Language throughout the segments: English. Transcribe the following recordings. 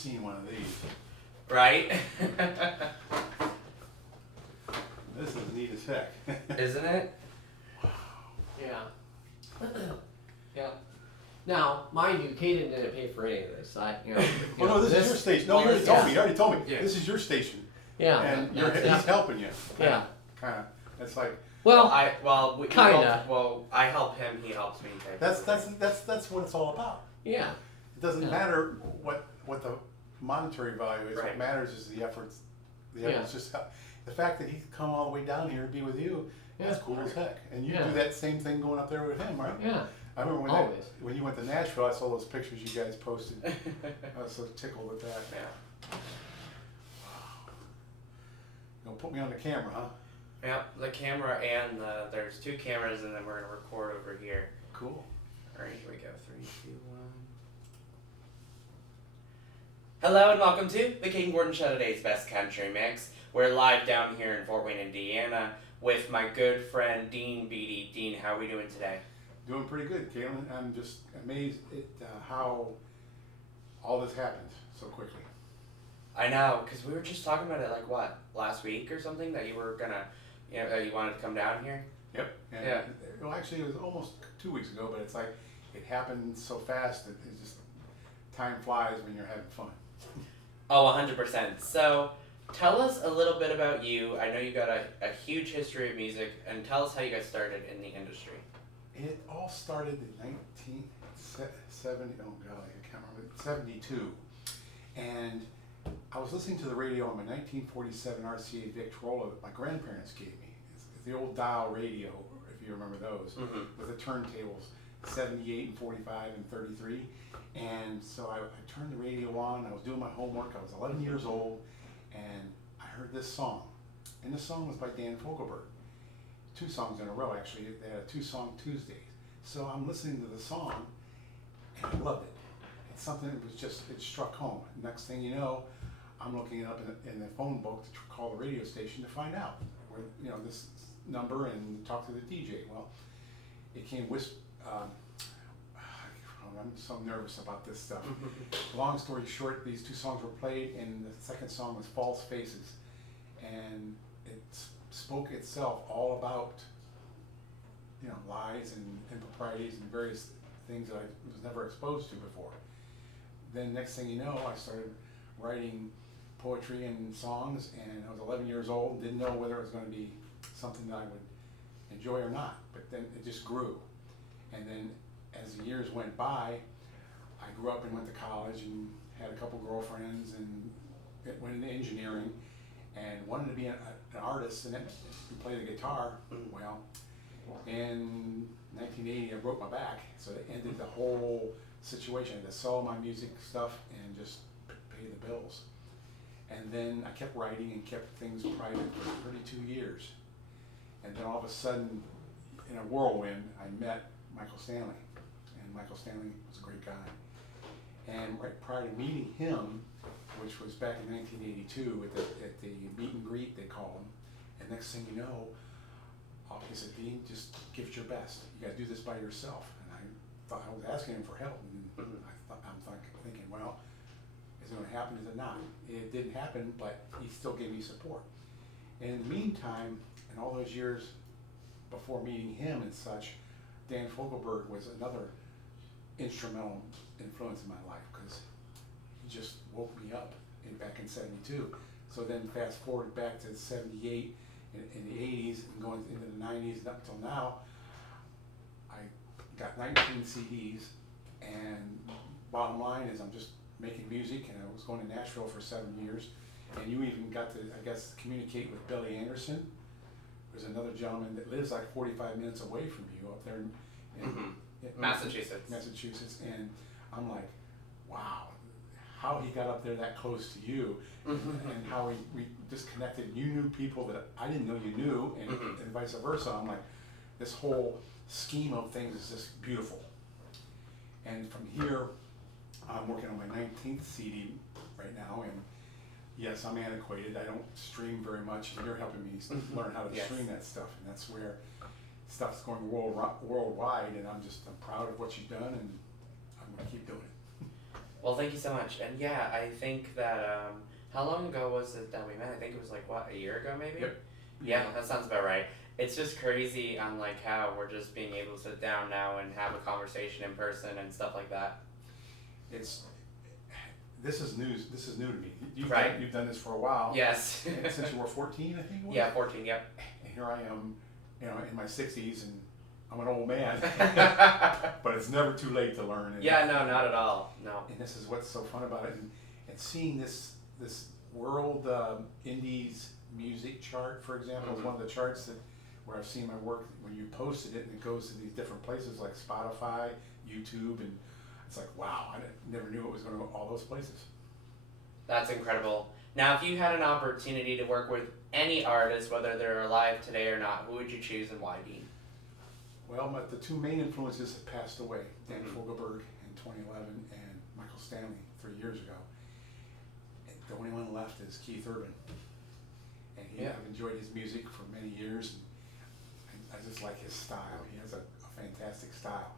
seen one of these. Right? This is neat as heck. Isn't it? Yeah. Yeah. Now, mind you, Kayden didn't pay for any of this. Oh no, this is your station. No, you already told me. You already told me. Yeah. This is your station. Yeah. And that's he's helping you. Yeah. Kind of. It's like Well, we kinda. Well, I help him. He helps me. Type that's of thing. that's what it's all about. yeah. It doesn't Yeah. matter what the monetary value is. Right. What matters is the efforts. The Yeah. efforts just the fact that he's come all the way down here to be with you. That's Yeah. cool as heck. And you Yeah. do that same thing going up there with him, right? Yeah. I remember Always. when you went to Nashville, I saw those pictures you guys posted. I was so tickled with that. Yeah. You'll put me on the camera, huh? Yeah, the camera and there's two cameras, and then we're gonna record over here. Cool. All right, here we go. 3, 2, 1. Hello and welcome to the King Gordon Show, today's best country mix. We're live down here in Fort Wayne, Indiana, with my good friend Dean Beaty. Dean, how are we doing today? Doing pretty good, Kayden. I'm just amazed at how all this happened so quickly. I know, because we were just talking about it, like, what, last week or something, that you were gonna, that you wanted to come down here? Yep. And Yeah. Well, actually, it was almost 2 weeks ago, but it's like it happened so fast that it just time flies when you're having fun. Oh, 100%. So, tell us a little bit about you. I know you got a huge history of music, and tell us how you got started in the industry. It all started in 1970. Oh God, I can't remember. 72, and I was listening to the radio on my 1947 RCA Victrola that my grandparents gave me. It's the old dial radio, if you remember those, with the turntables, 78 and 45 and 33. And so I turned the radio on. I was doing my homework. I was 11 years old, and I heard this song. And this song was by Dan Fogelberg. 2 songs in a row, actually. They had a 2-song Tuesdays. So I'm listening to the song, and I loved it. It's something that was just, it struck home. Next thing you know, I'm looking it up in the phone book to call the radio station to find out where, this number and talk to the DJ. Well, it came I'm so nervous about this stuff. Long story short, these 2 songs were played, and the second song was False Faces. And it spoke itself all about, lies and improprieties and various things that I was never exposed to before. Then next thing you know, I started writing poetry and songs, and I was 11 years old and didn't know whether it was going to be something that I would enjoy or not. But then it just grew. And then as the years went by, I grew up and went to college and had a couple girlfriends and went into engineering and wanted to be an artist and play the guitar. Well, in 1980 I broke my back, so it ended the whole situation. I had to sell my music stuff and just pay the bills. And then I kept writing and kept things private for 32 years. And then all of a sudden, in a whirlwind, I met Michael Stanley. And Michael Stanley was a great guy. And right prior to meeting him, which was back in 1982 at the meet and greet, they call him, and next thing you know, he said, Dean, just give it your best. You got to do this by yourself. And I thought I was asking him for help. And I'm thinking, well, is it going to happen? Is it not? It didn't happen, but he still gave me support. And in the meantime, in all those years before meeting him and such, Dan Fogelberg was another instrumental influence in my life because he just woke me up back in 72. So then fast forward back to 78 in the 80s and going into the 90s and up until now, I got 19 CDs, and bottom line is I'm just making music, and I was going to Nashville for 7 years, and you even got to, I guess, communicate with Billy Anderson. There's another gentleman that lives like 45 minutes away from you up there in Massachusetts, and I'm like, wow, how he got up there that close to you, and how we just connected. You knew people that I didn't know you knew, and vice versa. I'm like, this whole scheme of things is just beautiful. And from here, I'm working on my 19th CD right now, and yes, I'm antiquated. I don't stream very much, and you're helping me learn how to stream that stuff, and that's where stuff's going worldwide, and I'm proud of what you've done, and I'm going to keep doing it. Well, thank you so much. And yeah, I think that how long ago was it that we met? I think it was like what, a year ago maybe? Yep. Yeah, that sounds about right. It's just crazy on like how we're just being able to sit down now and have a conversation in person and stuff like that. This is news. This is new to me. Right. You've done this for a while. Yes. Since you were 14, I think it was. Yeah, 14. Yep. And here I am, in my 60s, and I'm an old man. But it's never too late to learn. Yeah, no, not at all. No. And this is what's so fun about it, and seeing this world indies music chart, for example, is one of the charts where I've seen my work when you posted it, and it goes to these different places like Spotify, YouTube, and it's like, wow, I never knew it was going to go all those places. That's incredible. Now, if you had an opportunity to work with any artist, whether they're alive today or not, who would you choose and why, Dean? Well, the two main influences have passed away. Dan Fogelberg in 2011 and Michael Stanley 3 years ago. And the only one left is Keith Urban. And I've enjoyed his music for many years. And I just like his style. He has a fantastic style.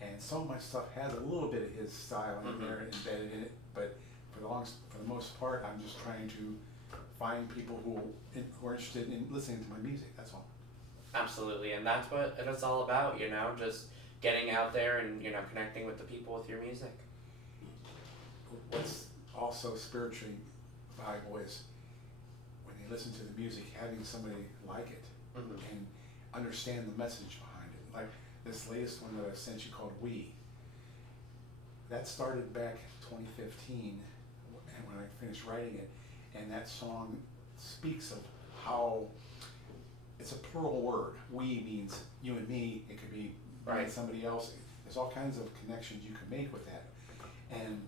And some of my stuff has a little bit of his style in there embedded in it, but for the most part, I'm just trying to find people who are interested in listening to my music. That's all. Absolutely, and that's what it's all about, just getting out there and, connecting with the people with your music. What's also spiritually valuable is when they listen to the music, having somebody like it and understand the message behind it. Like this latest one that I sent you called We. That started back 2015 when I finished writing it, and that song speaks of how it's a plural word. We means you and me. It could be somebody else. There's all kinds of connections you can make with that. And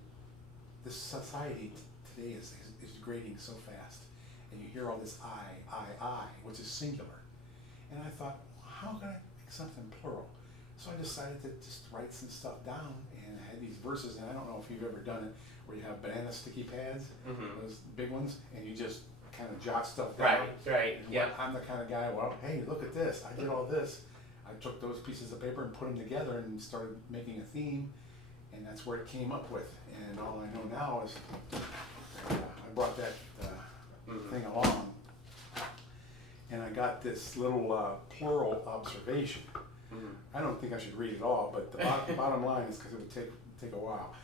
this society today is degrading so fast. And you hear all this I, which is singular. And I thought, how can I make something plural? So I decided to just write some stuff down, and I had these verses, and I don't know if you've ever done it, where you have banana sticky pads, those big ones, and you just kind of jot stuff down. Right, yeah. I'm the kind of guy, well, hey, look at this, I did all this. I took those pieces of paper and put them together and started making a theme, and that's where it came up with. And all I know now is I brought that thing along, and I got this little plural observation. I don't think I should read it all, but the bottom line is because it would take a while.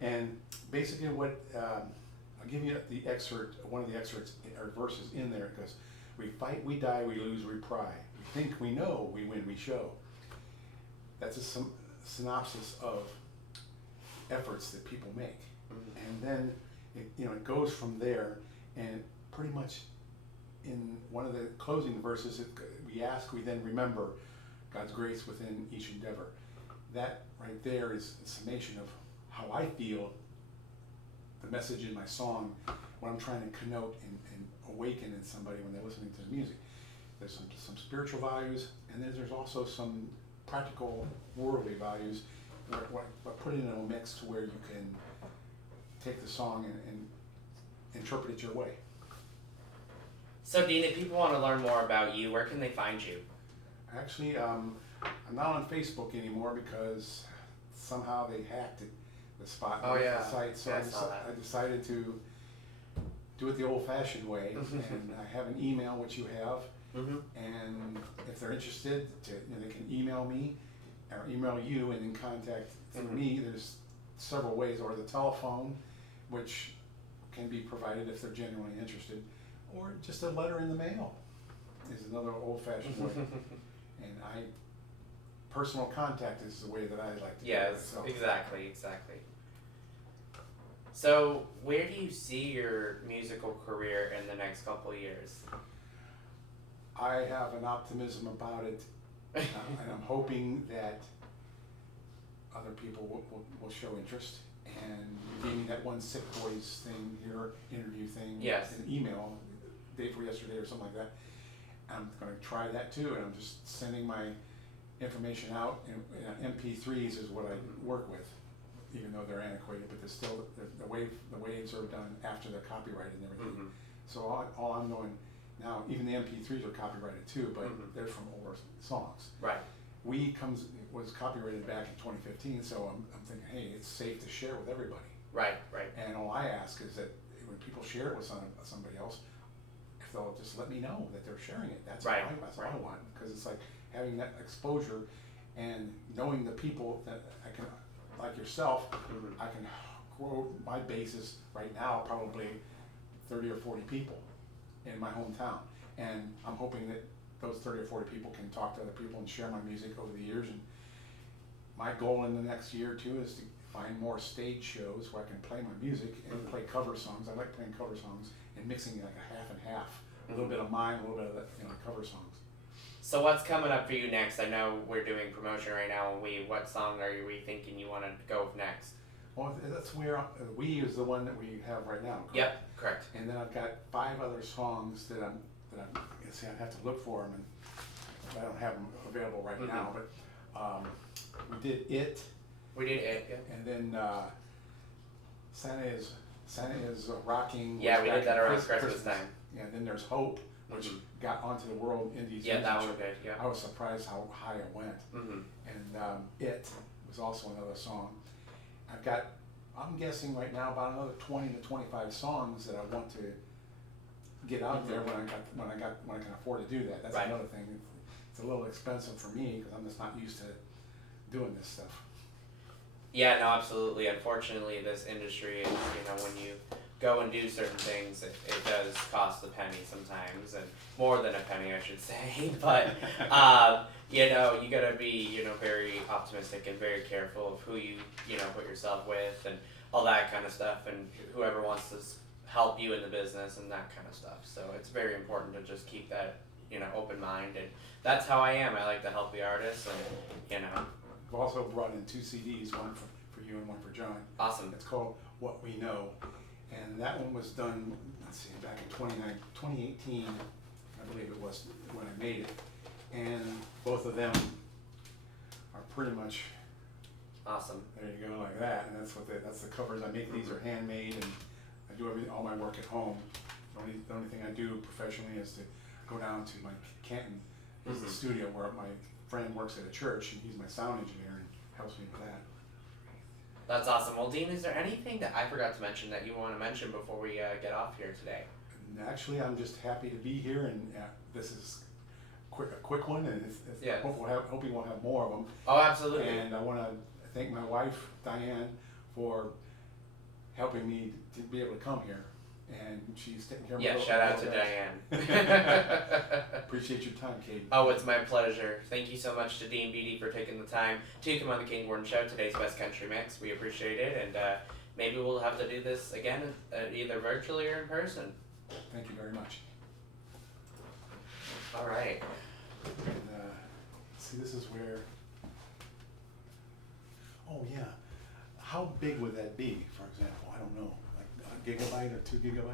And basically what, I'll give you the excerpt, one of the excerpts or verses in there. It goes, we fight, we die, we lose, we pry. We think we know, we win, we show. That's a synopsis of efforts that people make. And then it goes from there, and pretty much in one of the closing verses, we ask, we then remember God's grace within each endeavor. That right there is a summation of how I feel the message in my song, what I'm trying to connote and awaken in somebody when they're listening to the music. There's some spiritual values, and then there's also some practical worldly values, but put it in a mix to where you can take the song and interpret it your way. So Dean, if people want to learn more about you, where can they find you? Actually, I'm not on Facebook anymore because somehow they hacked it, the spot, the site. So I decided to do it the old-fashioned way, and I have an email, which you have, and if they're interested, they can email me or email you, and then contact me. There's several ways, or the telephone, which can be provided if they're genuinely interested, or just a letter in the mail is another old-fashioned way. And personal contact is the way that I like to do it. Yes, exactly. So, where do you see your musical career in the next couple of years? I have an optimism about it, and I'm hoping that other people will show interest. And you gave me that one Sick Boys thing here, interview thing, an email, day before yesterday or something like that. I'm going to try that too, and I'm just sending my information out. And MP3s is what I work with, even though they're antiquated, but they're still the waves are done after they're copyrighted and everything. So all I'm doing now, even the MP3s are copyrighted too, but they're from older songs. Right. We was copyrighted back in 2015, so I'm thinking, hey, it's safe to share with everybody. Right. And all I ask is that when people share it with somebody else, if they'll just let me know that they're sharing it. That's Right, all I want, because it's like having that exposure and knowing the people that I can, like yourself, I can grow my basis right now, probably 30 or 40 people in my hometown. And I'm hoping that those 30 or 40 people can talk to other people and share my music over the years. And my goal in the next year or two is to find more stage shows where I can play my music and play cover songs. I like playing cover songs and mixing like a half and half. A little bit of mine, a little bit of cover songs. So what's coming up for you next? I know we're doing promotion right now. What song are we thinking you want to go with next? Well, that's where We is the one that we have right now. Correct? Yep, correct. And then I've got 5 other songs that I'm see, I have to look for them, and I don't have them available right now. But we did It. We did It. Yeah. And then Santa is Rocking. Yeah, we did that around Christmas time. Yeah. Then there's Hope, which got onto the World Indies. Yeah, that music was good. Yeah. I was surprised how high it went. And It was also another song. I'm guessing right now about another 20 to 25 songs that I want to get out there when I can afford to do that. That's Right. another thing. It's a little expensive for me because I'm just not used to doing this stuff. Yeah, no, absolutely. Unfortunately, this industry is, when you go and do certain things, it does cost a penny sometimes, and more than a penny, I should say. But, you gotta be, very optimistic and very careful of who you, put yourself with and all that kind of stuff, and whoever wants to help you in the business and that kind of stuff. So it's very important to just keep that, open mind, and that's how I am. I like to help the artists, and, I've also brought in 2 CDs, one for you and one for John. Awesome. It's called What We Know, and that one was done, back in 2018, I believe it was, when I made it. And both of them are pretty much awesome. There you go, like that, and that's the covers. I make these are handmade, and I do all my work at home. The only thing I do professionally is to go down to my Canton, the studio where my friend works at a church, and he's my sound engineer and helps me with that. That's awesome. Well, Dean, is there anything that I forgot to mention that you want to mention before we get off here today? And actually, I'm just happy to be here, and this is a quick one, and hoping we'll have more of them. Oh, absolutely. And I want to thank my wife, Diane, for helping me to be able to come here. And she's taking care of me. Yeah, shout out to Diane. Appreciate your time, Kayden. Oh, it's my pleasure. Thank you so much to Dean Beaty for taking the time to come on the Kayden Gordon Show, today's Best Country Mix. We appreciate it, and maybe we'll have to do this again, either virtually or in person. Thank you very much. All right. And see, this is where. Oh yeah, how big would that be? For example, I don't know, like a gigabyte or 2 gigabytes.